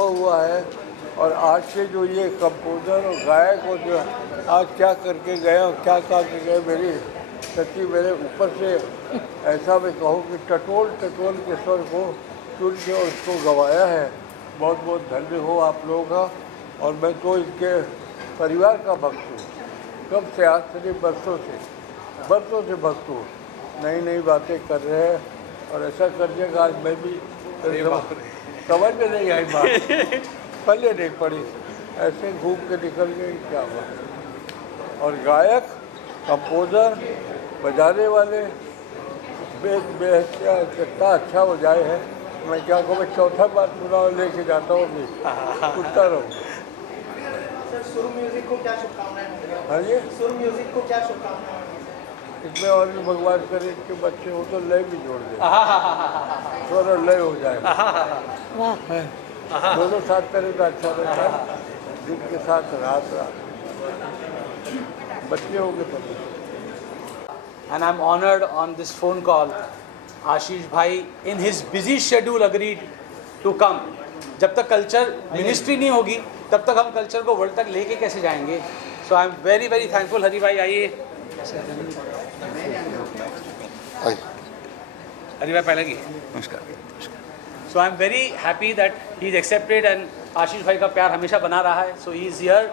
अनुभव हुआ है। और आज के जो ये कंपोज़र और गायक और जो आज क्या करके गए और क्या करके गए, मेरी सच्ची मेरे ऊपर से ऐसा मैं कहूँ कि टटोल के स्वर को चुन के और इसको गवाया है। बहुत बहुत धन्य हो आप लोगों का। और मैं तो इनके परिवार का भक्त हूँ, कब से, आज से बरसों से भक्त हूँ। नई नई बातें कर रहे हैं और ऐसा करने का आज मैं भी समझ में नहीं आई बात, पल्ले नहीं पड़ी, ऐसे घूम के निकल गई, क्या बात। और गायक, कंपोज़र, बजाने वाले कितना अच्छा बजाए है। मैं क्या कहूँ, मैं चौथा बार चुनाव लेके जाता हूँ, अभी सुनता रहूँ। सुर म्यूजिक को क्या शुभकामनाएं? हाँ जी, सुर म्यूजिक को क्या शुभकामनाएं? इसमें और भी भगवान करे कि बच्चे हो तो लय भी जोड़ दे, थोड़ा लय हो जाएगा, दोनों साथ करें तो अच्छा रहता है। दिन के साथ रात बच्चे होंगे तो। And I'm honored on this phone call. आशीष भाई in his busy schedule agreed to come. जब तक कल्चर मिनिस्ट्री नहीं होगी तब तक हम कल्चर को वर्ल्ड तक लेके कैसे जाएंगे। So I am very very thankful. Hari भाई आइए। हरि भाई पहले की नमस्कार। So I am very happy that he is accepted and Ashish भाई का प्यार हमेशा बना रहा है। सो ही इज़ हियर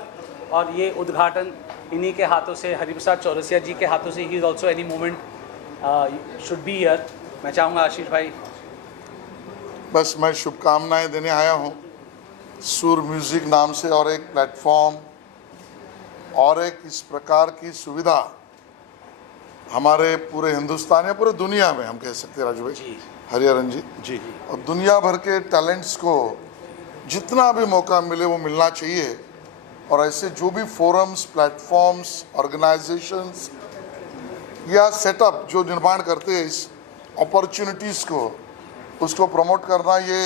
और ये उद्घाटन इन्हीं के हाथों से, हरिप्रसाद चौरसिया जी के हाथों से। He is also any moment should be here. मैं चाहूँगा आशीष भाई। बस मैं शुभकामनाएं देने आया हूँ। सुर म्यूज़िक नाम से और एक प्लेटफॉर्म और एक इस प्रकार की सुविधा हमारे पूरे हिंदुस्तान या पूरे दुनिया में, हम कह सकते हैं राजू भाई, हरिहरन जी, और दुनिया भर के टैलेंट्स को जितना भी मौका मिले वो मिलना चाहिए। और ऐसे जो भी फोरम्स, प्लेटफॉर्म्स, ऑर्गेनाइजेशंस या सेटअप जो निर्माण करते हैं इस अपॉर्चुनिटीज़ को, उसको प्रमोट करना, ये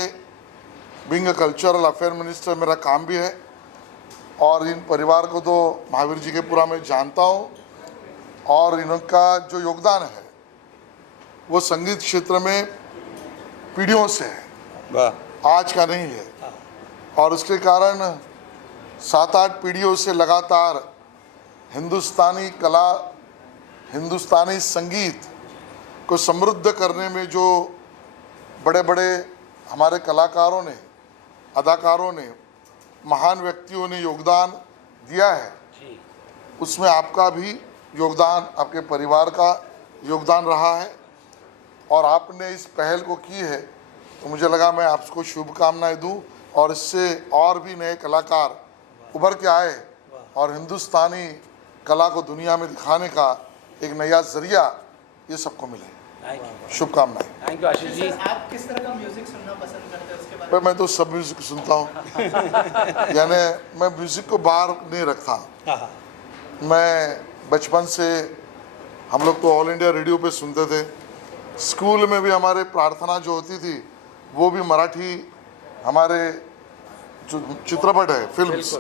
being a cultural affair minister मेरा काम भी है। और इन परिवार को तो महावीर जी के पूरा मैं जानता हूँ और इनका जो योगदान है वो संगीत क्षेत्र में पीढ़ियों से है, आज का नहीं है। और उसके कारण 7-8 पीढ़ियों से लगातार हिंदुस्तानी कला, हिंदुस्तानी संगीत को समृद्ध करने में जो बड़े बड़े हमारे कलाकारों ने, अदाकारों ने, महान व्यक्तियों ने योगदान दिया है, उसमें आपका भी योगदान, आपके परिवार का योगदान रहा है। और आपने इस पहल को की है तो मुझे लगा मैं आपको शुभकामनाएं दूं और इससे और भी नए कलाकार उभर के आए और हिंदुस्तानी कला को दुनिया में दिखाने का एक नया जरिया ये सबको मिले। शुभकामनाएं। Thank you Ashish ji. आप किस तरह का म्यूजिक सुनना पसंद करते हैं उसके बारे मैं तो सब म्यूजिक सुनता हूँ यानी मैं म्यूजिक को बाहर नहीं रखता। मैं बचपन से, हम लोग तो ऑल इंडिया रेडियो पे सुनते थे। स्कूल में भी हमारे प्रार्थना जो होती थी वो भी मराठी, हमारे जो चित्रपट है, फिल्म्स,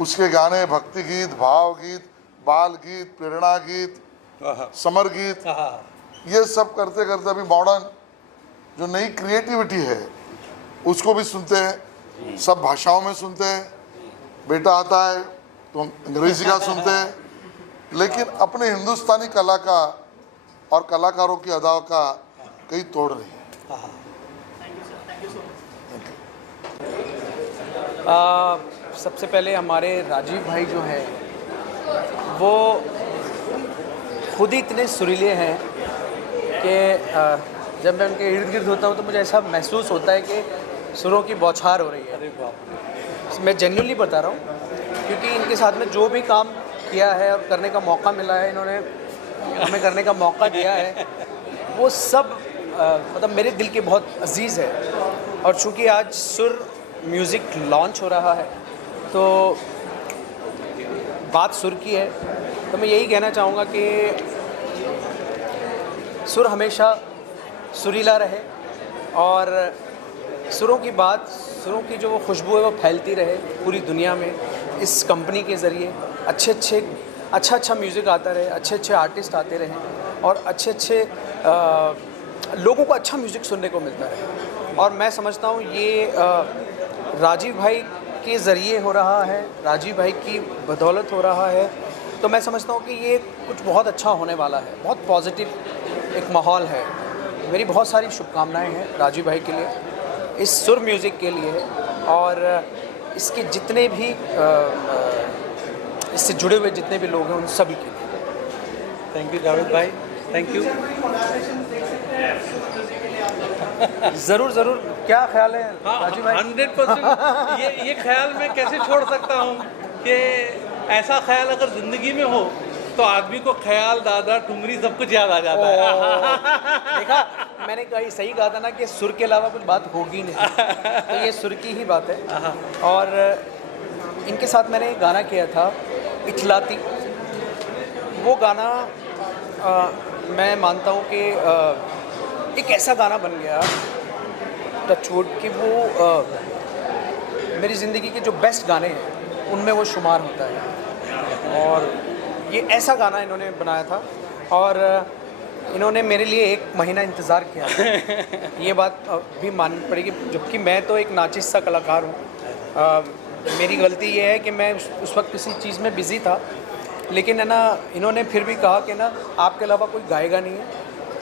उसके गाने, भक्ति गीत, भाव गीत, बाल गीत, प्रेरणा गीत, समर गीत, ये सब करते करते अभी मॉडर्न जो नई क्रिएटिविटी है उसको भी सुनते हैं, सब भाषाओं में सुनते हैं। बेटा आता है तो अंग्रेजी का सुनते हैं, लेकिन अपने हिंदुस्तानी कला का और कलाकारों की अदाओं का कहीं तोड़ नहीं है। सबसे पहले हमारे राजीव भाई जो हैं वो खुद ही इतने सुरीले हैं कि जब मैं उनके इर्द गिर्द होता हूँ तो मुझे ऐसा महसूस होता है कि सुरों की बौछार हो रही है। मैं जेन्युइनली बता रहा हूँ, क्योंकि इनके साथ में जो भी काम किया है और करने का मौका मिला है, इन्होंने हमें करने का मौका दिया है, वो सब मतलब मेरे दिल के बहुत अजीज़ है। और चूँकि आज सुर म्यूज़िक लॉन्च हो रहा है तो बात सुर की है, तो मैं यही कहना चाहूँगा कि सुर हमेशा सुरीला रहे और सुरों की बात, सुरों की जो वो खुशबू है वो फैलती रहे पूरी दुनिया में। इस कंपनी के ज़रिए अच्छा म्यूज़िक आता रहे, अच्छे आर्टिस्ट आते रहें और अच्छे लोगों को अच्छा म्यूज़िक सुनने को मिलता है। और मैं समझता हूँ ये राजीव भाई के ज़रिए हो रहा है, राजीव भाई की बदौलत हो रहा है, तो मैं समझता हूँ कि ये कुछ बहुत अच्छा होने वाला है, बहुत पॉजिटिव एक माहौल है। मेरी बहुत सारी शुभकामनाएं हैं राजीव भाई के लिए, इस सुर म्यूज़िक के लिए और इसके जितने भी इससे जुड़े हुए जितने भी लोग हैं उन सभी के लिए। थैंक यू जावेद भाई, थैंक यू। ज़रूर ज़रूर, क्या ख्याल है राजीव भाई? 100% ये ख्याल मैं कैसे छोड़ सकता हूँ कि ऐसा ख्याल अगर ज़िंदगी में हो तो आदमी को ख्याल, दादा, टुमरी सब कुछ याद आ जाता है। देखा, मैंने कही सही कहा था ना कि सुर के अलावा कुछ बात होगी नहीं, तो ये सुर की ही बात है। और इनके साथ मैंने एक गाना किया था इठलाती, वो गाना मैं मानता हूँ कि एक ऐसा गाना बन गया टचवुड कि वो मेरी ज़िंदगी के जो बेस्ट गाने हैं उनमें वो शुमार होता है। और ये ऐसा गाना इन्होंने बनाया था और इन्होंने मेरे लिए 1 महीना इंतज़ार किया था। ये बात भी माननी पड़ेगी, जबकि मैं तो एक नाचिस सा कलाकार हूँ। मेरी गलती ये है कि मैं उस वक्त किसी चीज़ में बिज़ी था, लेकिन है ना इन्होंने फिर भी कहा कि ना आपके अलावा कोई गाएगा नहीं है,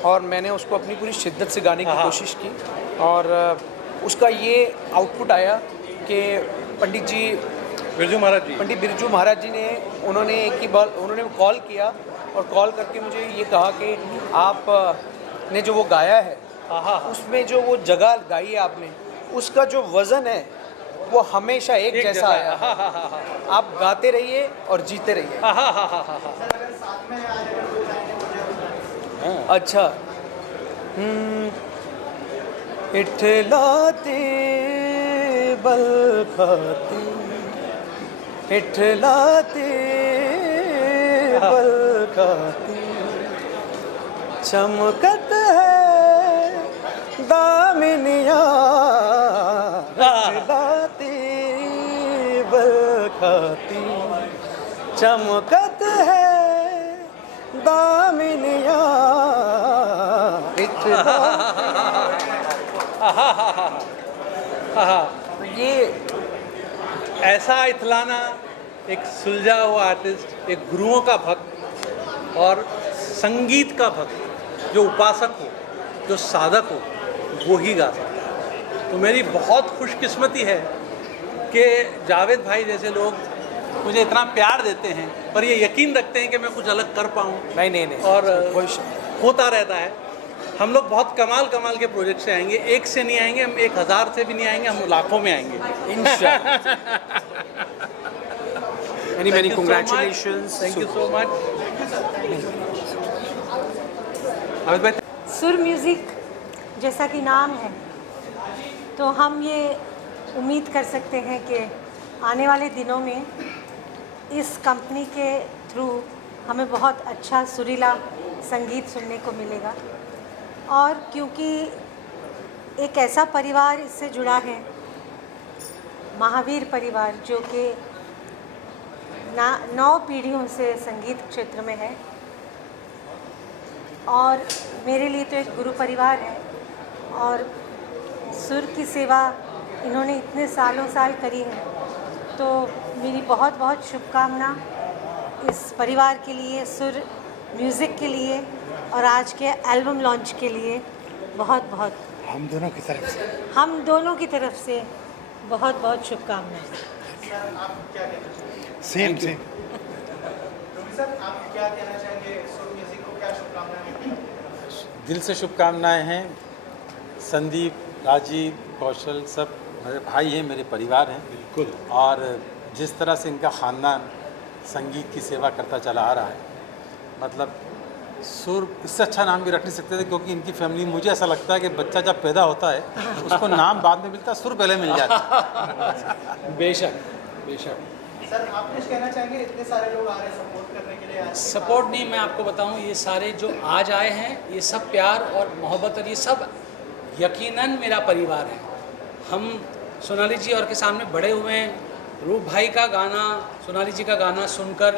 और मैंने उसको अपनी पूरी शिद्दत से गाने की कोशिश की और उसका ये आउटपुट आया कि पंडित बिरजू महाराज जी ने उन्होंने एक ही बार उन्होंने कॉल किया और कॉल करके मुझे ये कहा कि आप ने जो वो गाया है उसमें जो वो जगह गाई है आपने, उसका जो वज़न है वो हमेशा एक जैसा आया। आप गाते रहिए और जीते रहिए। अच्छा, इठलाते बल खाते, इठलाते बल खाते, चमकत है दामिनिया, इठलाते बल खाती, चमकत है दामिनिया। ये ऐसा इतलाना, एक सुलझा हुआ आर्टिस्ट, एक गुरुओं का भक्त और संगीत का भक्त, जो उपासक हो, जो साधक हो, वो ही गा सकता है। तो मेरी बहुत खुशकिस्मती है कि जावेद भाई जैसे लोग मुझे इतना प्यार देते हैं, पर ये यकीन रखते हैं कि मैं कुछ अलग कर पाऊँ। नहीं और होता रहता है। हम लोग बहुत कमाल के प्रोजेक्ट से आएंगे, एक से नहीं आएंगे, हम 1000 से भी नहीं आएंगे, हम लाखों में आएंगे इंशाल्लाह। Many congratulations. Thank you so much. सुर म्यूज़िक जैसा कि नाम है, तो हम ये उम्मीद कर सकते हैं कि आने वाले दिनों में इस कंपनी के थ्रू हमें बहुत अच्छा सुरीला संगीत सुनने को मिलेगा। और क्योंकि एक ऐसा परिवार इससे जुड़ा है, महावीर परिवार, जो कि 9 पीढ़ियों से संगीत क्षेत्र में है और मेरे लिए तो एक गुरु परिवार है, और सुर की सेवा इन्होंने इतने साल करी है, तो मेरी बहुत बहुत शुभकामना इस परिवार के लिए, सुर म्यूज़िक के लिए और आज के एल्बम लॉन्च के लिए बहुत हम दोनों की तरफ से बहुत बहुत शुभकामनाएं। सेम सर, आप क्या कहना चाहेंगे? सुर म्यूजिक को क्या शुभकामनाएं? दिल से शुभकामनाएं हैं। संदीप, राजीव, कौशल सब मेरे भाई हैं, मेरे परिवार हैं। बिल्कुल। और जिस तरह से इनका ख़ानदान संगीत की सेवा करता चला आ रहा है, मतलब सुर, इससे अच्छा नाम भी रख नहीं सकते थे, क्योंकि इनकी फैमिली, मुझे ऐसा लगता है कि बच्चा जब पैदा होता है उसको नाम बाद में मिलता है, सुर पहले मिल जाता है। बेशक। सर, आप कुछ कहना चाहेंगे? इतने सारे लोग आ रहे हैं सपोर्ट करने के लिए। सपोर्ट नहीं, मैं आपको बताऊं, ये सारे जो आज आए हैं, ये सब प्यार और मोहब्बत, और ये सब यकीनन मेरा परिवार है। हम सोनाली जी और के सामने बड़े हुए हैं। रूप भाई का गाना, सोनाली जी का गाना सुनकर,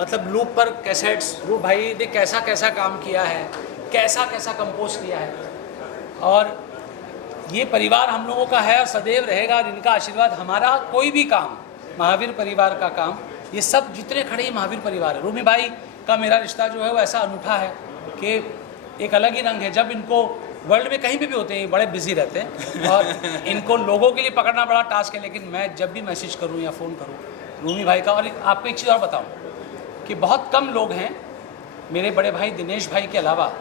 मतलब लूप पर कैसेट्स, रूप भाई ने कैसा काम किया है, कैसा कंपोज किया है। और ये परिवार हम लोगों का है और सदैव रहेगा, और इनका आशीर्वाद हमारा कोई भी काम, महावीर परिवार का काम, ये सब जितने खड़े हैं महावीर परिवार है। रूमी भाई का मेरा रिश्ता जो है वो ऐसा अनूठा है कि एक अलग ही रंग है। जब इनको वर्ल्ड में कहीं पे भी होते हैं, बड़े बिजी रहते हैं और इनको लोगों के लिए पकड़ना बड़ा टास्क है, लेकिन मैं जब भी मैसेज करूं या फ़ोन करूं रूमी भाई का। और आपको एक चीज़ और बताऊं कि बहुत कम लोग हैं, मेरे बड़े भाई दिनेश भाई के अलावा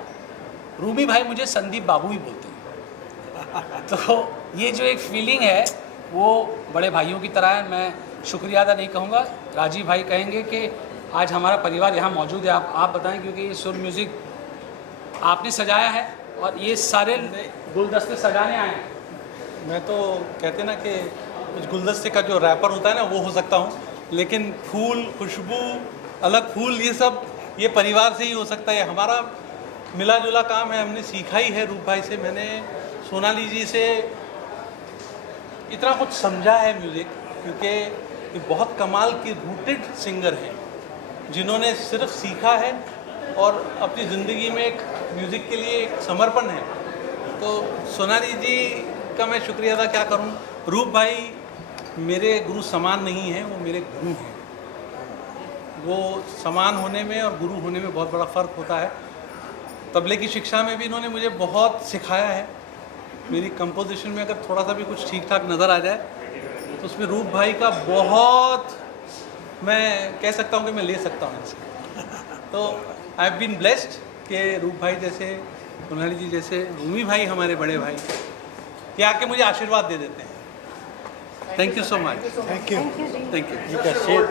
रूमी भाई मुझे संदीप बाबू ही बोलते हैं। तो ये जो एक फीलिंग है वो बड़े भाइयों की तरह है। मैं शुक्रिया अदा नहीं कहूँगा, राजीव भाई कहेंगे कि आज हमारा परिवार यहाँ मौजूद है। आप बताएं, क्योंकि ये सुर म्यूज़िक आपने सजाया है और ये सारे गुलदस्ते सजाने आए हैं। मैं तो कहते ना कि कुछ गुलदस्ते का जो रैपर होता है ना वो हो सकता हूँ, लेकिन फूल, खुशबू, अलग फूल, ये सब ये परिवार से ही हो सकता है। हमारा मिला जुला काम है, हमने सीखा ही है रूप भाई से। मैंने सोनाली जी से इतना कुछ समझा है म्यूज़िक, क्योंकि ये बहुत कमाल की रूटेड सिंगर हैं जिन्होंने सिर्फ सीखा है और अपनी ज़िंदगी में एक म्यूज़िक के लिए एक समर्पण है। तो सोनाली जी का मैं शुक्रिया अदा क्या करूं। रूप भाई मेरे गुरु समान नहीं हैं, वो मेरे गुरु हैं। वो समान होने में और गुरु होने में बहुत बड़ा फ़र्क होता है। तबले की शिक्षा में भी इन्होंने मुझे बहुत सिखाया है। मेरी कंपोजिशन में अगर थोड़ा सा भी कुछ ठीक ठाक नज़र आ जाए तो उसमें रूप भाई का बहुत, मैं कह सकता हूँ कि मैं ले सकता हूँ इनसे। तो आई हैव बीन ब्लेस्ड कि रूप भाई जैसे, सोनाली जी जैसे, रूमी भाई हमारे बड़े भाई ये आके मुझे आशीर्वाद दे देते हैं। Thank you so much. Thank you. Thank you. और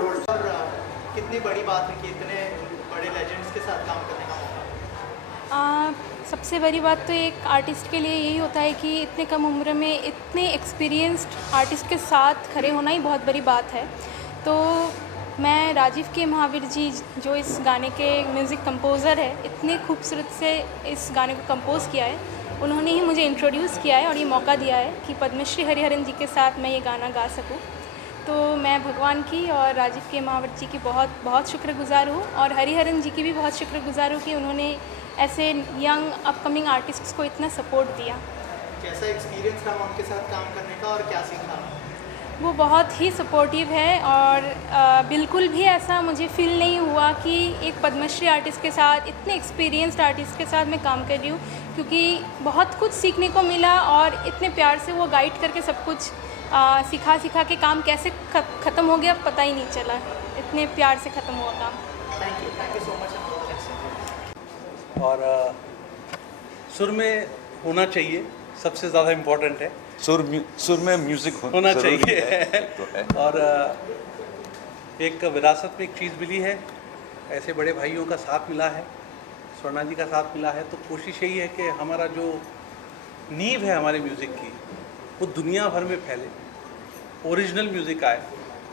कितनी बड़ी बात है कि इतने बड़े लेजेंड्स के साथ काम करने का मौका। सबसे बड़ी बात तो एक आर्टिस्ट के लिए यही होता है कि इतने कम उम्र में इतने एक्सपीरियंस्ड आर्टिस्ट के साथ खड़े होना ही बहुत बड़ी बात है। तो मैं राजीव के महावीर जी जो इस गाने के म्यूज़िक कंपोज़र है, इतने खूबसूरत से इस गाने को कंपोज़ किया है, उन्होंने ही मुझे इंट्रोड्यूस किया है और ये मौका दिया है कि पद्मश्री हरिहरन जी के साथ मैं ये गाना गा सकूं। तो मैं भगवान की और राजीव के महावीर जी की बहुत बहुत शुक्रगुजार हूँ, और हरिहरन जी की भी बहुत शुक्रगुजार हूँ कि उन्होंने ऐसे यंग अपकमिंग आर्टिस्ट्स को इतना सपोर्ट दिया। कैसा एक्सपीरियंस रहा उनके साथ काम करने का और क्या सीखा? वो बहुत ही सपोर्टिव है और बिल्कुल भी ऐसा मुझे फील नहीं हुआ कि एक पद्मश्री आर्टिस्ट के साथ, इतने एक्सपीरियंस्ड आर्टिस्ट के साथ मैं काम कर रही हूँ, क्योंकि बहुत कुछ सीखने को मिला और इतने प्यार से वो गाइड करके सब कुछ सिखा के काम कैसे ख़त्म हो गया पता ही नहीं चला। इतने प्यार से ख़त्म हुआ काम। Thank you so much. और सुर में होना चाहिए, सबसे ज़्यादा इम्पोर्टेंट है। सुर में म्यूजिक होना चाहिए तो है। और एक विरासत में एक चीज़ मिली है, ऐसे बड़े भाइयों का साथ मिला है, स्वर्णा जी का साथ मिला है। तो कोशिश यही है कि हमारा जो नींव है हमारे म्यूज़िक की वो दुनिया भर में फैले, ओरिजिनल म्यूज़िक आए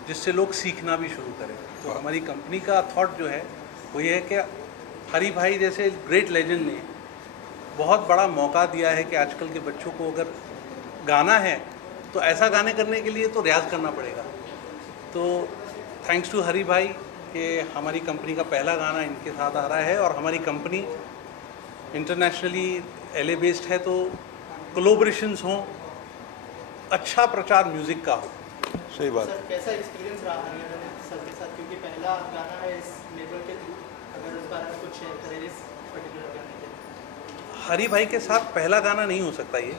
जिससे लोग सीखना भी शुरू करें। तो हमारी कंपनी का थॉट जो है वो ये है कि हरी भाई जैसे ग्रेट लेजेंड ने बहुत बड़ा मौका दिया है कि आजकल के बच्चों को अगर गाना है तो ऐसा गाने करने के लिए तो रियाज़ करना पड़ेगा। तो थैंक्स टू हरी भाई कि हमारी कंपनी का पहला गाना इनके साथ आ रहा है, और हमारी कंपनी इंटरनेशनली LA बेस्ड है, तो कोलैबोरेशंस हों, अच्छा प्रचार म्यूज़िक का हो। सही बात। सर कैसा एक्सपीरियंस रहा हरिहरन सर के साथ, क्योंकि पहला गाना है इस लेवल के थ्रू, अगर उस बारे में कुछ शेयर करें इस पर्टिकुलर गाने के। हरी भाई के साथ पहला गाना नहीं हो सकता ये।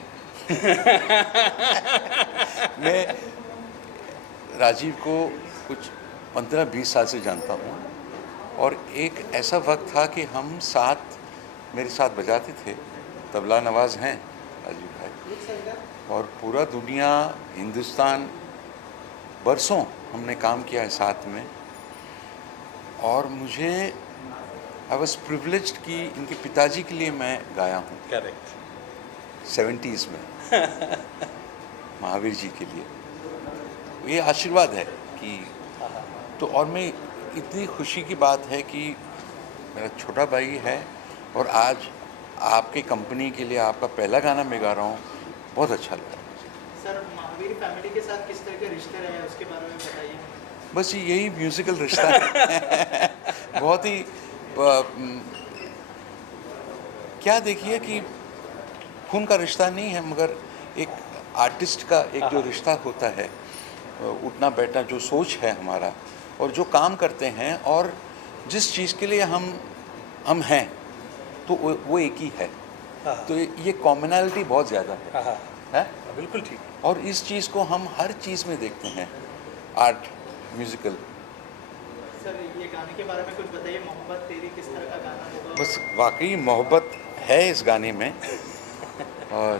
मैं राजीव को कुछ 15-20 साल से जानता हूँ, और एक ऐसा वक्त था कि हम साथ, मेरे साथ बजाते थे। तबला नवाज हैं राजीव भाई, और पूरा दुनिया, हिंदुस्तान, बरसों हमने काम किया है साथ में। और मुझे आई वॉज प्रिविलेज्ड कि इनके पिताजी के लिए मैं गाया हूँ। करेक्ट। 70s में महावीर जी के लिए ये आशीर्वाद है कि तो। और मैं इतनी खुशी की बात है कि मेरा छोटा भाई है और आज आपके कंपनी के लिए आपका पहला गाना मैं गा रहा हूँ, बहुत अच्छा लगा। सर महावीर फैमिली के साथ किस तरह के रिश्ते रहे उसके बारे में बताइए। बस यही म्यूज़िकल रिश्ता है। बहुत ही क्या देखिए कि खून का रिश्ता नहीं है, मगर एक आर्टिस्ट का एक जो रिश्ता होता है, उठना बैठना, जो सोच है हमारा और जो काम करते हैं और जिस चीज़ के लिए हम हैं, तो वो एक ही है। तो ये कॉमनैलिटी बहुत ज़्यादा है। बिल्कुल ठीक। और इस चीज़ को हम हर चीज़ में देखते हैं, आर्ट, म्यूज़िकल। सर ये गाने के बारे में कुछ बताइए, मोहब्बत तेरी किस तरह का गाना होगा? बस वाकई मोहब्बत है इस गाने में। और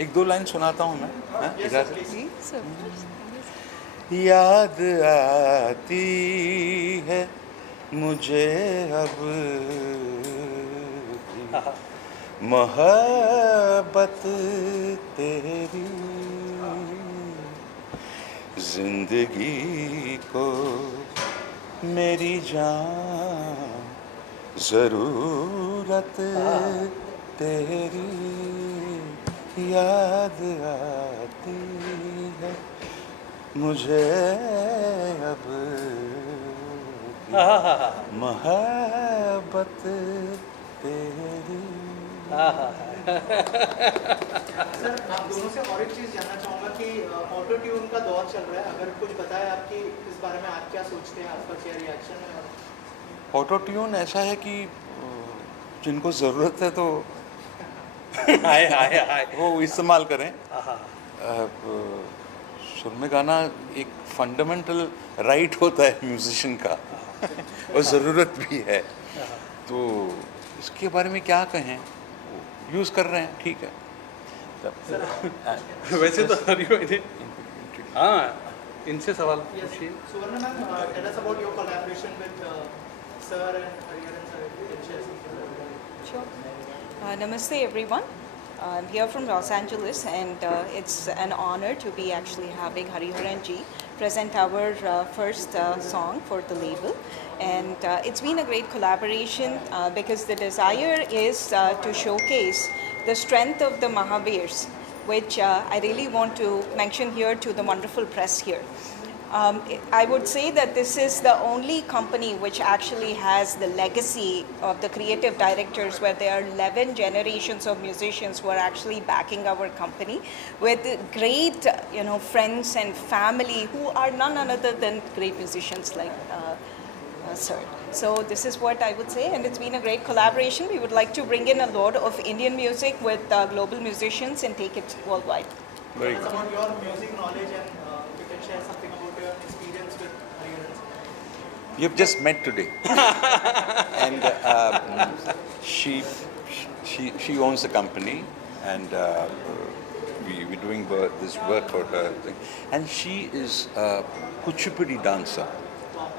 एक दो लाइन सुनाता हूँ मैं, हाँ? याद आती है मुझे अब मोहब्बत तेरी, जिंदगी को मेरी जान ज़रूरत तेरी, याद आती है मुझे अब मोहब्बत तेरी। सर आप दोनों से और एक चीज़ जानना चाहूँगा कि ऑटो ट्यून का दौर चल रहा है, अगर कुछ बताएं आपकी इस बारे में, आप क्या सोचते हैं, आपका क्या रिएक्शन है? ऑटो ट्यून ऐसा है कि जिनको ज़रूरत है तो वो इस्तेमाल करें। सुर में गाना एक फंडामेंटल राइट होता है म्यूजिशियन का और ज़रूरत भी है, तो इसके बारे में क्या कहें, यूज़ कर रहे हैं, ठीक है। वैसे तो हाँ, इनसे सवाल पूछिए। Suvarna ma'am, tell us about your collaboration with sir and Hariharan sir. Sure. Namaste everyone. I'm here from Los Angeles, and it's an honor to be actually having Hariharan ji present our first song for the label. And it's been a great collaboration because the desire is to showcase the strength of the Mahavirs, which I really want to mention here to the wonderful press here. I would say that this is the only company which actually has the legacy of the creative directors, where there are 11 generations of musicians who are actually backing our company with great, friends and family who are none other than great musicians like Sir. So this is what I would say, and it's been a great collaboration. We would like to bring in a lot of Indian music with global musicians and take it worldwide. Very Tell us good. about your music knowledge, and you can share something about your experience with Hariharan sir. You've just met today, and she owns the company, and we're doing this work for her, and she is a Kuchipudi dancer,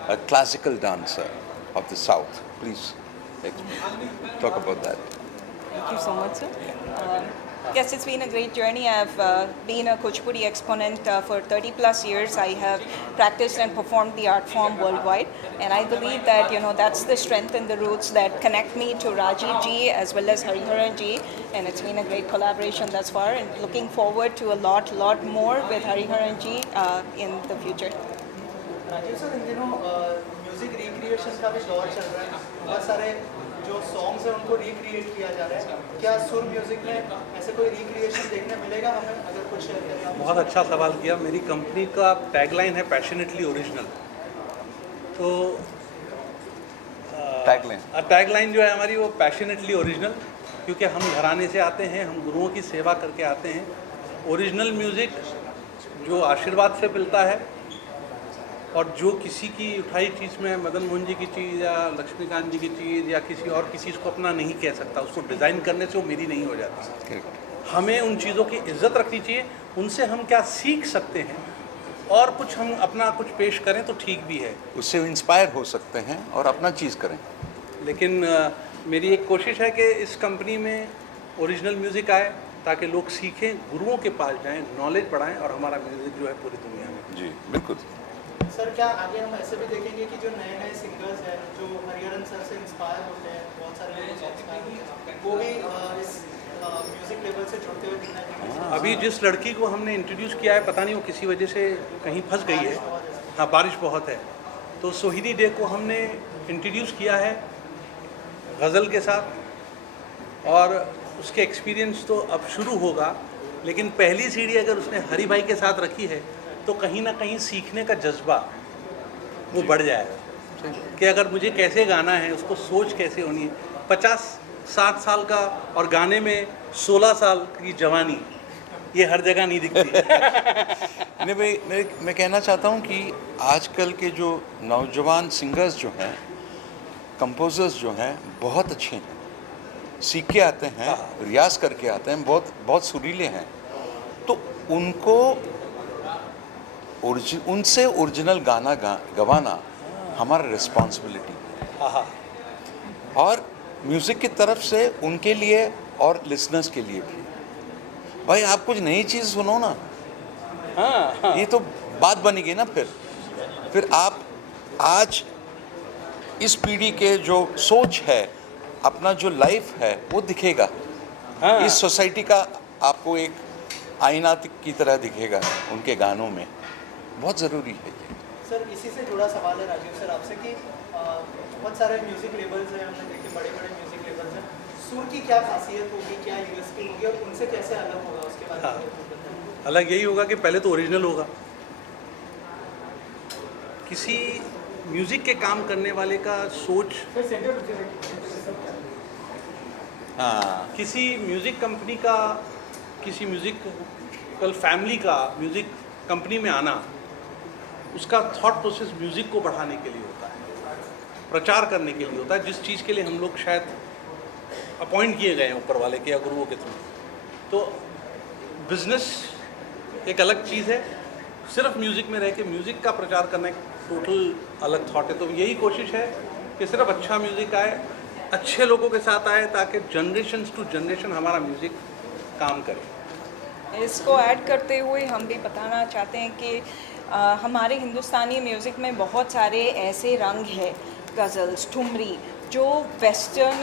a classical dancer of the South. Please talk about that. Thank you so much, sir. Yes, it's been a great journey. I've been a Kuchipudi exponent for 30 plus years. I have practiced and performed the art form worldwide, and I believe that that's the strength and the roots that connect me to Rajiv ji as well as Hariharan ji, and it's been a great collaboration thus far, and looking forward to a lot more with Hariharan ji in the future. Rajiv sir, इन दिनों music recreation का भी दौर चल रहा है, बहुत सारे जो सॉन्ग्स हैं उनको रिक्रिएट किया जा रहा है, क्या सुर म्यूजिक में ऐसे कोई रिक्रिएशन देखने मिलेगा हमें? अगर कुछ शेयर करें आप। बहुत अच्छा सवाल किया। मेरी कंपनी का टैगलाइन है पैशनेटली ओरिजिनल। तो टैगलाइन जो है हमारी वो पैशनेटली ओरिजिनल, क्योंकि हम घराने से आते हैं, हम गुरुओं की सेवा करके आते हैं। ओरिजिनल म्यूज़िक जो आशीर्वाद से मिलता है, और जो किसी की उठाई चीज़ में मदन मोहन जी की चीज़ या लक्ष्मीकांत जी की चीज़ या किसी और की चीज़ को अपना नहीं कह सकता, उसको डिज़ाइन करने से वो मेरी नहीं हो जाती। हमें उन चीज़ों की इज्जत रखनी चाहिए, उनसे हम क्या सीख सकते हैं और कुछ हम अपना कुछ पेश करें तो ठीक भी है, उससे इंस्पायर हो सकते हैं और अपना चीज़ करें। लेकिन मेरी एक कोशिश है कि इस कंपनी में ओरिजिनल म्यूज़िक आए ताकि लोग सीखें, गुरुओं के पास जाएं, नॉलेज बढ़ाएं और हमारा म्यूज़िक जो है पूरी दुनिया में। जी बिल्कुल। सर क्या आगे हम ऐसे भी देखेंगे कि जो नए नए सिंगर्स हैं जो हरिहरन सर से इंस्पायर होते हैं, बहुत सारे लोग वो भी इस म्यूजिक लेवल से जुड़ते हुए दिखना चाहिए? अभी जिस लड़की को हमने इंट्रोड्यूस किया है, पता नहीं वो किसी वजह से कहीं फंस गई है। हाँ, बारिश बहुत है, तो सोहिनी डे को हमने इंट्रोड्यूस किया है गज़ल के साथ, और उसके एक्सपीरियंस तो अब शुरू होगा। लेकिन पहली सीढ़ी अगर उसने हरि भाई के साथ रखी है तो कहीं ना कहीं सीखने का जज्बा वो बढ़ जाएगा कि अगर मुझे कैसे गाना है, उसको सोच कैसे होनी है। 50-60 साल का और गाने में 16 साल की जवानी, ये हर जगह नहीं दिखती। नहीं भाई, मैं कहना चाहता हूँ कि आजकल के जो नौजवान सिंगर्स जो हैं, कंपोजर्स जो हैं, बहुत अच्छे हैं, सीख के आते हैं, रियाज करके आते हैं, बहुत सुरीले हैं। तो उनको उनसे ओरिजिनल गाना गवाना हमारा रिस्पॉन्सिबिलिटी है, और म्यूज़िक की तरफ से उनके लिए और लिसनर्स के लिए भी। भाई आप कुछ नई चीज़ सुनो ना। ये तो बात बनेगी ना। फिर आप आज इस पीढ़ी के जो सोच है, अपना जो लाइफ है, वो दिखेगा। इस सोसाइटी का आपको एक आईना की तरह दिखेगा उनके गानों में। बहुत ज़रूरी है ये। सर, इसी से जुड़ा सवाल है राजीव सर आपसे कि बहुत सारे म्यूज़िक लेबल्स हैं, हमने देखे बड़े बड़े म्यूज़िक लेबल्स हैं, सुर की क्या खासियत होगी, क्या यूएसपी होगी और उनसे कैसे अलग होगा, उसके बारे में अलग यही होगा कि पहले तो ओरिजिनल होगा। किसी म्यूज़िक के काम करने वाले का सोच, किसी म्यूज़िक कंपनी का, किसी म्यूज़िकल फैमिली का म्यूज़िक कंपनी में आना, उसका थॉट प्रोसेस म्यूज़िक को बढ़ाने के लिए होता है, प्रचार करने के लिए होता है, जिस चीज़ के लिए हम लोग शायद अपॉइंट किए गए हैं ऊपर वाले के या गुरुओं के थ्रू। तो बिजनेस एक अलग चीज़ है, सिर्फ म्यूज़िक में रह के म्यूज़िक का प्रचार करना एक टोटल अलग थॉट है। तो यही कोशिश है कि सिर्फ अच्छा म्यूज़िक आए, अच्छे लोगों के साथ आए, ताकि जनरेशन टू जनरेशन हमारा म्यूज़िक काम करे। इसको ऐड करते हुए हम भी बताना चाहते हैं कि हमारे हिंदुस्तानी म्यूज़िक में बहुत सारे ऐसे रंग हैं, गज़ल्स, ठुमरी, जो वेस्टर्न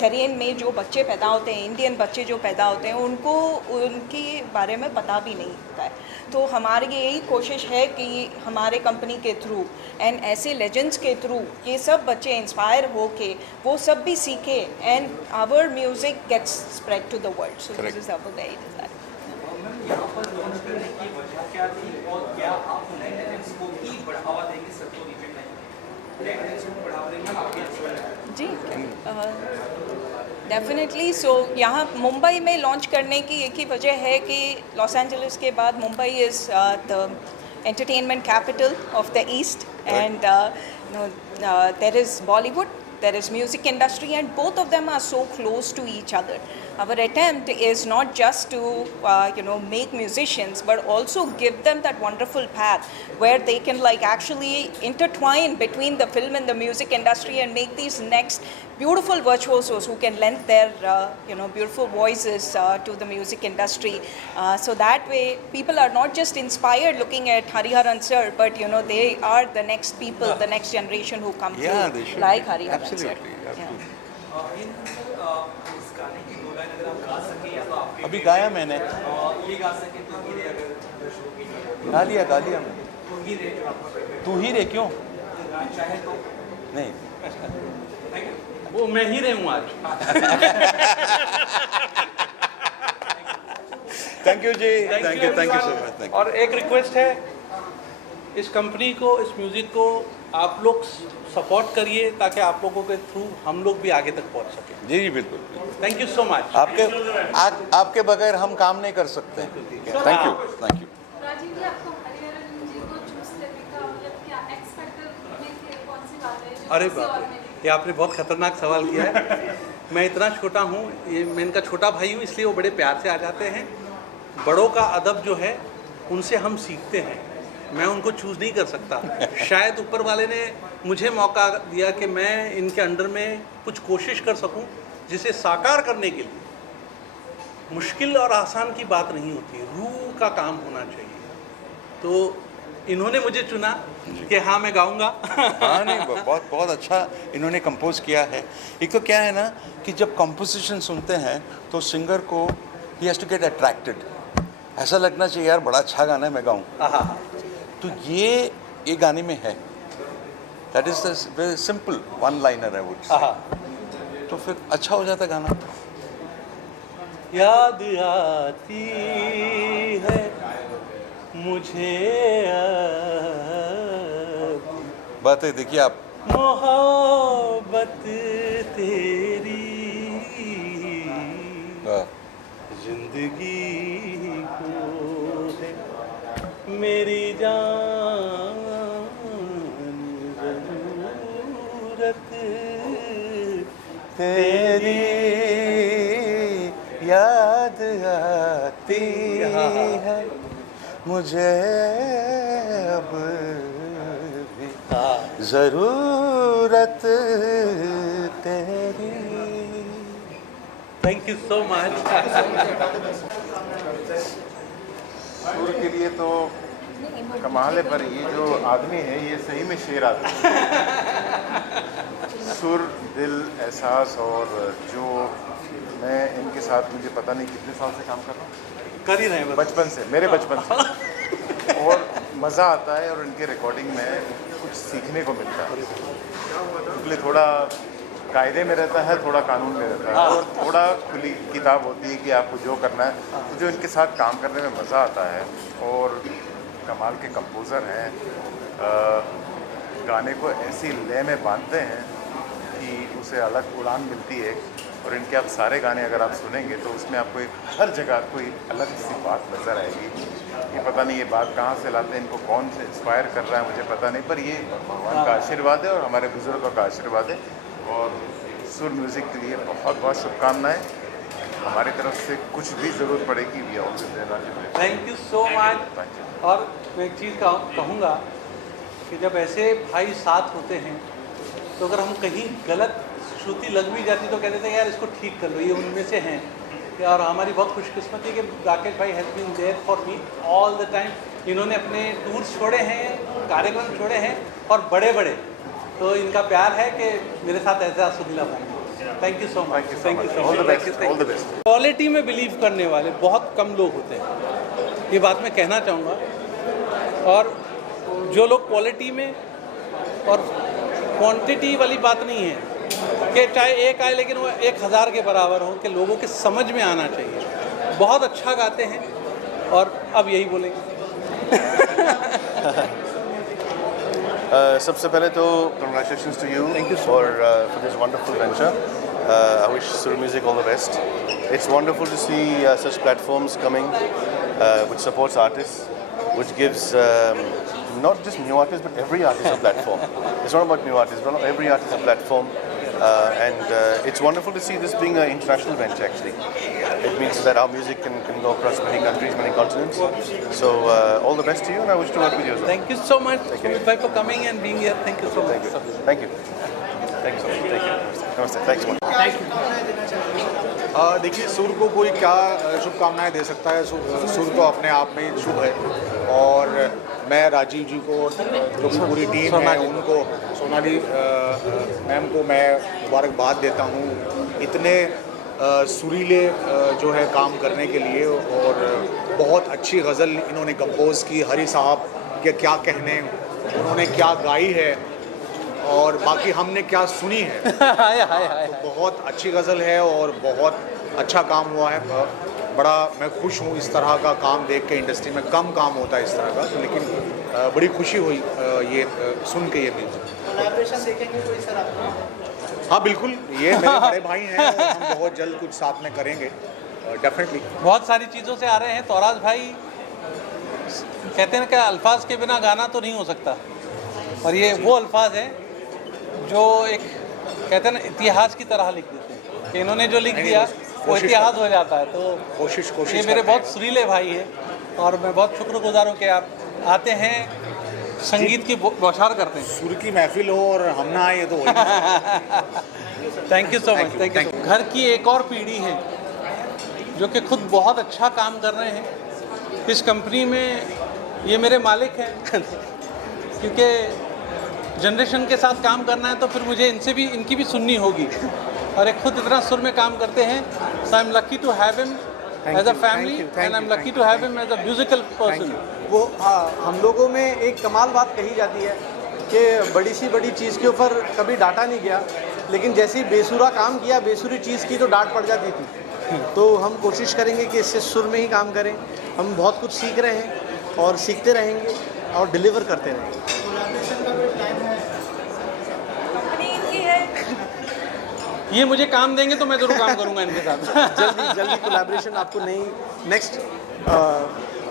टेरेन में जो बच्चे पैदा होते हैं, इंडियन बच्चे जो पैदा होते हैं, उनको उनके बारे में पता भी नहीं होता है। तो हमारी यही कोशिश है कि हमारे कंपनी के थ्रू एंड ऐसे लेजेंड्स के थ्रू ये सब बच्चे इंस्पायर हो के वो सब भी सीखे and our music gets spread to the world. So this is our very desire. यहाँ पर लॉन्च करने की वजह क्या थी और क्या आप नए टैलेंट्स को भी बढ़ावा देंगे? सबको नए टैलेंट्स को बढ़ावा देंगे आपके जी डेफिनेटली। सो यहाँ मुंबई में लॉन्च करने की एक ही वजह है कि लॉस एंजलिस के बाद Mumbai is the entertainment capital of the East, and there is Bollywood, there is music industry, and both of them are so close to each other. Our attempt is not just to make musicians, but also give them that wonderful path where they can actually intertwine between the film and the music industry and make these next beautiful virtuosos who can lend their beautiful voices to the music industry. So that way people are not just inspired looking at Hariharan sir, but they are the next people, the next generation who come through like Hariharan sir. अभी गाया मैंने, गा लिया मैं। तू ही रे क्यों? नहीं, वो मैं ही रही हूँ आज। थैंक यू जी, थैंक यू सो मच। और एक रिक्वेस्ट है, इस कंपनी को, इस म्यूज़िक को आप लोग सपोर्ट करिए ताकि आप लोगों के थ्रू हम लोग भी आगे तक पहुंच सकें। जी जी बिल्कुल। Thank you so much. आपके बगैर हम काम नहीं कर सकते। Thank you. राजीव जी, आपको हरिहरन जी को चूज करने का मतलब क्या एक्स फैक्टर में कौन सी बात है जो अरे बाप रे, ये आपने बहुत खतरनाक सवाल किया है। मैं इतना छोटा हूँ, ये मैं इनका छोटा भाई हूँ, इसलिए वो बड़े प्यार से आ जाते हैं। बड़ों का अदब जो है उनसे हम सीखते हैं, मैं उनको चूज़ नहीं कर सकता। शायद ऊपर वाले ने मुझे मौका दिया कि मैं इनके अंडर में कुछ कोशिश कर सकूं, जिसे साकार करने के लिए मुश्किल और आसान की बात नहीं होती, रूह का काम होना चाहिए। तो इन्होंने मुझे चुना कि हाँ मैं गाऊंगा। हाँ नहीं, बहुत अच्छा इन्होंने कंपोज किया है। एक तो क्या है ना कि जब कंपोजिशन सुनते हैं तो सिंगर को ही हैज़ टू गेट अट्रैक्टेड, ऐसा लगना चाहिए यार बड़ा अच्छा गाना है, मैं गाऊँ। तो ये गाने में है। That is the simple one liner I would say. तो फिर अच्छा हो जाता गाना। याद आती है मुझे अब बात है, देखिए आप मोहब्बत तेरी जिंदगी को है मेरी जान जरूरत तेरी याद आती है मुझे अब भी ज़रूरत तेरी। Thank you so much. सुर के लिए तो कमाल है, पर ये जो आदमी है ये सही में शेर आदमी है। सुर, दिल, एहसास, और जो मैं इनके साथ मुझे पता नहीं कितने साल से काम कर रहा हूँ, कर ही रहे हैं बचपन से, मेरे बचपन से, और मज़ा आता है और इनके रिकॉर्डिंग में कुछ सीखने को मिलता है। इसलिए थोड़ा कायदे में रहता है, थोड़ा कानून में रहता है, और थोड़ा खुली किताब होती है कि आपको जो करना है। तो जो इनके साथ काम करने में मज़ा आता है, और कमाल के कंपोज़र हैं, गाने को ऐसी लय में बांधते हैं कि उसे अलग उड़ान मिलती है। और इनके आप सारे गाने अगर आप सुनेंगे तो उसमें आपको एक हर जगह कोई अलग सी बात नज़र आएगी। ये पता नहीं ये बात कहाँ से लाते हैं, इनको कौन से इंस्पायर कर रहा है मुझे पता नहीं, पर ये भगवान का आशीर्वाद है और हमारे बुज़ुर्गों का आशीर्वाद है। और सुर म्यूज़िक के लिए बहुत बहुत शुभकामनाएँ। हमारी तरफ से कुछ भी ज़रूरत पड़ेगी we always there. Thank you so much. और मैं एक चीज़ कहूँगा कि जब ऐसे भाई साथ होते हैं तो अगर हम कहीं गलत श्रुति लग भी जाती तो कहते थे यार इसको ठीक कर लो, ये उनमें से हैं। और हमारी बहुत खुशकिस्मती है कि राकेश भाई has been there for me all the time. इन्होंने अपने टूर्स छोड़े हैं, कार्यक्रम छोड़े हैं, और बड़े बड़े, तो इनका प्यार है कि मेरे साथ ऐसा सुरीला भाई। Thank you so much. Thank you so much. Quality में बिलीव करने वाले बहुत कम लोग होते हैं, ये बात मैं कहना चाहूँगा। और जो लोग क्वालिटी में, और क्वांटिटी वाली बात नहीं है कि चाहे एक आए लेकिन वो 1000 के बराबर हो, कि लोगों के समझ में आना चाहिए। बहुत अच्छा गाते हैं और अब यही बोलेंगे। सबसे पहले तो congratulations to you for this wonderful venture. I wish Sur Music all the best. It's wonderful to see such platforms coming which supports artists, which gives not just new artists but every artist a platform. It's not about new artists, but every artist a platform. And it's wonderful to see this being an international venture actually. It means that our music can go across many countries, many continents. So all the best to you, and I wish to work with you as well. Thank you so much for coming and being here. Thank you so much. Thank you. Thank you so much. Take care. Namaste. Thanks so much. देखिए, सुर को कोई क्या शुभकामनाएं दे सकता है। सुर तो अपने आप में शुभ है, और मैं राजीव जी को, जो पूरी टीम है उनको, सोनाली मैम को मैं मुबारकबाद देता हूँ इतने सुरीले जो है काम करने के लिए। और बहुत अच्छी गज़ल इन्होंने कंपोज़ की। हरी साहब के क्या कहने, उन्होंने क्या गाई है और बाकी हमने क्या सुनी है। तो बहुत अच्छी गज़ल है और बहुत अच्छा काम हुआ है। बड़ा मैं खुश हूँ इस तरह का काम देख के। इंडस्ट्री में कम काम होता है इस तरह का, लेकिन बड़ी खुशी हुई ये सुन के ये म्यूज़िक। हाँ बिल्कुल, ये मेरे बड़े भाई हैं और हम बहुत जल्द कुछ साथ में करेंगे डेफिनेटली। बहुत सारी चीज़ों से आ रहे हैं। तौराज भाई कहते हैं कि अल्फाज के बिना गाना तो नहीं हो सकता, और ये वो अल्फाज हैं जो एक कहते हैं ना इतिहास की तरह लिख देते हैं, कि इन्होंने जो लिख दिया वो इतिहास हो जाता है। तो कोशिश ये मेरे बहुत सुरीले भाई हैं, और मैं बहुत शुक्रगुजार हूँ कि आप आते हैं, संगीत की बौछार करते हैं। सुर की महफिल हो और हम ना आए तो thank you so much. Thank you. घर की एक और पीढ़ी है जो कि खुद बहुत अच्छा काम कर रहे हैं इस कंपनी में। ये मेरे मालिक हैं क्योंकि जनरेशन के साथ काम करना है तो फिर मुझे इनकी भी सुननी होगी, और एक खुद इतना सुर में काम करते हैं। So I am lucky to have him as a family, and I am lucky to have him as a musical person. वो हम लोगों में एक कमाल बात कही जाती है कि बड़ी सी बड़ी चीज़ के ऊपर कभी डांटा नहीं गया, लेकिन जैसे ही बेसुरा काम किया, बेसुरी चीज़ की तो डांट पड़ जाती थी। तो हम कोशिश करेंगे कि इससे सुर में ही काम करें। हम बहुत कुछ सीख रहे हैं और सीखते रहेंगे और डिलीवर करते रहेंगे। ये मुझे काम देंगे तो मैं जरूर काम करूंगा इनके साथ। जल्दी कोलैबोरेशन आपको नई नेक्स्ट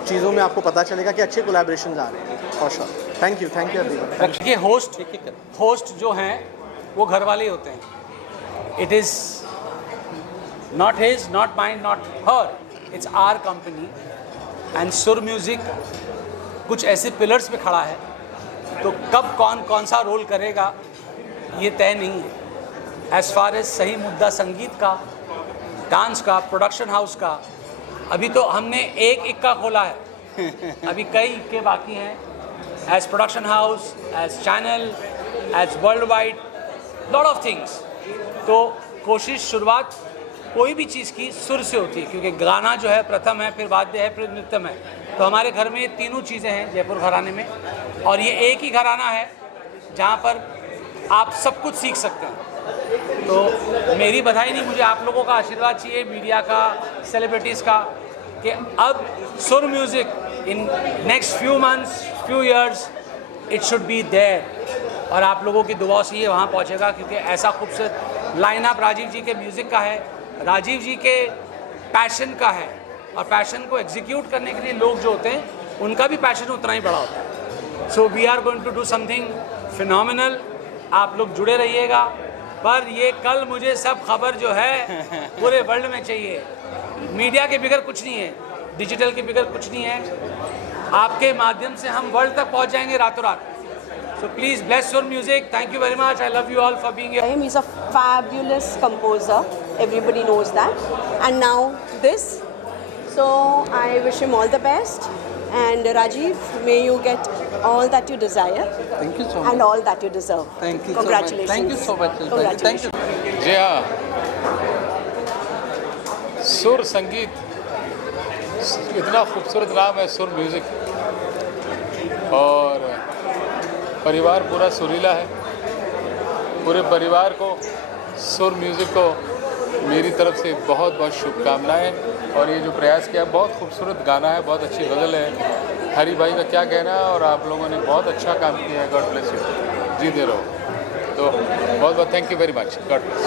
चीज़ों में आपको पता चलेगा कि अच्छे कोलैबोरेशन आ रहे हैं for sure. Thank you everyone. देखिए होस्ट जो हैं वो घर वाले ही होते हैं। It is not his, not mind, not her, it's our company and Sur music कुछ ऐसे पिलर्स पे खड़ा है, तो कब कौन सा रोल करेगा ये तय नहीं है। एज़ फार एज सही मुद्दा संगीत का, डांस का, प्रोडक्शन हाउस का, अभी तो हमने एक इक्का खोला है, अभी कई इक्के बाकी हैं। As production house, as channel, as world wide, lot of things. तो कोशिश शुरुआत कोई भी चीज़ की सुर से होती है, क्योंकि गाना जो है प्रथम है, फिर वाद्य है, फिर नृत्यम है। तो हमारे घर में ये तीनों चीज़ें हैं जयपुर घराने में, और ये एक ही घराना है जहाँ पर आप सब कुछ सीख सकते हैं। तो मेरी बधाई नहीं, मुझे आप लोगों का आशीर्वाद चाहिए, मीडिया का, सेलिब्रिटीज़ का, कि अब Sur music in next few months, few years it should be there, और आप लोगों की दुआओं से ये वहाँ पहुँचेगा, क्योंकि ऐसा खूबसूरत लाइनअप राजीव जी के म्यूज़िक का है, राजीव जी के पैशन का है, और पैशन को एग्जीक्यूट करने के लिए लोग जो होते हैं उनका भी पैशन उतना ही बड़ा होता है। So we are going to do something phenomenal. आप लोग जुड़े रहिएगा, पर ये कल मुझे सब खबर जो है पूरे वर्ल्ड में चाहिए। मीडिया के बिगैर कुछ नहीं है, डिजिटल के बिगैर कुछ नहीं है। आपके माध्यम से हम वर्ल्ड तक पहुंच जाएंगे रातों रात। So please bless your music. Thank you very much. I love you all for being here. He's a fabulous composer. Everybody knows that. And now this. So I wish him all the best. And Rajiv, may you get all that you desire. Thank you so much. And all that you deserve. Thank you Congratulations. so much. Thank you so much. Congratulations. Thank you. जी हाँ, सुर संगीत इतना खूबसूरत नाम है, सुर music, और परिवार पूरा सुरीला है। पूरे परिवार को, सुर म्यूज़िक को मेरी तरफ से बहुत बहुत शुभकामनाएं। और ये जो प्रयास किया, बहुत खूबसूरत गाना है, बहुत अच्छी गज़ल है। हरी भाई का क्या कहना है, और आप लोगों ने बहुत अच्छा काम किया है। गॉड ब्लेस यू, जीते रहो। तो बहुत बहुत thank you very much. God bless.